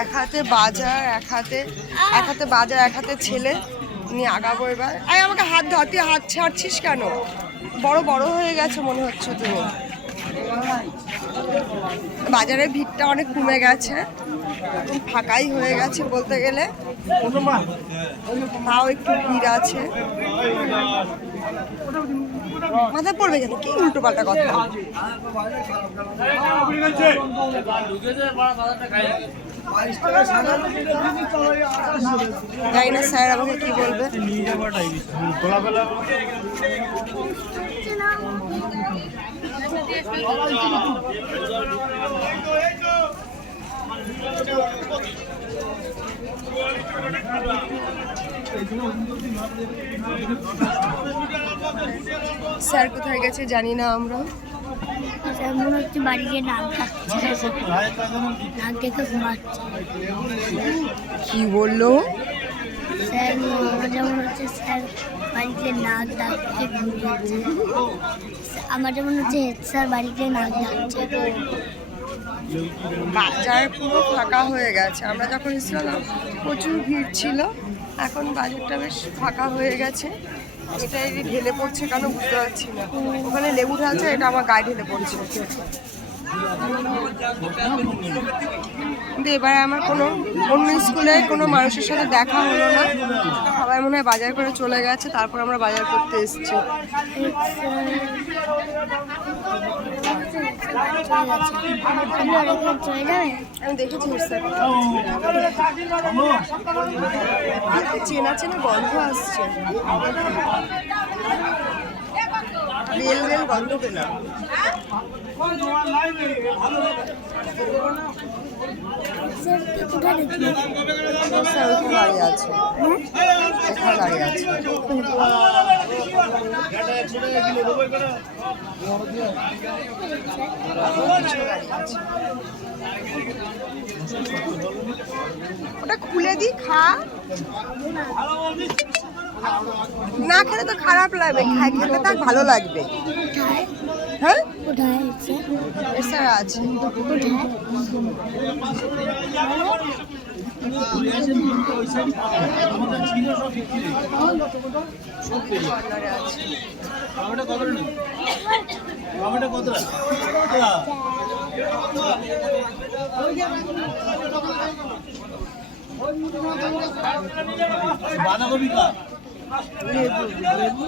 এক হাতে বাজার, এক হাতে ছেলে নিয়ে আগাবো এবার। আমাকে হাত ধর, তুই হাত ছাড়ছিস কেন? বড় বড় হয়ে গেছে মনে হচ্ছে তুমি। বাজারের ভিড়টা অনেক কমে গেছে, এখন ফাঁকাই হয়ে গেছে বলতে গেলে, তাও একটু ভিড় আছে। মাথায় পড়বে কেন? কি উল্টো পাল্টা কথা। জানি না স্যার আমাকে কি বলবে। স্যার কোথায় গেছে জানি না আমরা। মনে হচ্ছে বাড়িতে নাক দেখে ঘুমাচ্ছে। কি বললো স্যার? যেমন হচ্ছে স্যার বাড়িতে নাক ডাকছে ঘুমিয়েছে। আমার যেমন হচ্ছে হেড স্যার বাড়িতে নাক ডাকছে। বাজার পুরো ফাঁকা হয়ে গেছে। আমরা যখন এসেছিলাম প্রচুর ভিড় ছিল, এখন বাজারটা বেশ ফাঁকা হয়ে গেছে। এটা ঢেলে পড়ছে কেন বুঝতে পারছি না। ওখানে লেবু ঢালছে, এটা আমার গায়ে ঢেলে পড়ছে। কিন্তু এবারে আমার কোনো অন্য স্কুলে কোনো মানুষের সাথে দেখা হলো না। সবাই মনে হয় বাজার করে চলে গেছে, তারপর আমরা বাজার করতে এসেছি। আমি দেখেছি চেনা চেনা গন্ধ আসছে, বেল বেল গন্ধ পেলাম। দাঁড়িয়ে আছে, এখানে দাঁড়িয়ে আছে। ওটা খুলে দি, খা। না খেলে তো খারাপ লাগবে, খেতে তার ভালো লাগবে। হ্যাঁ স্যার আছে। বাঁধাকপি কাপ লেবু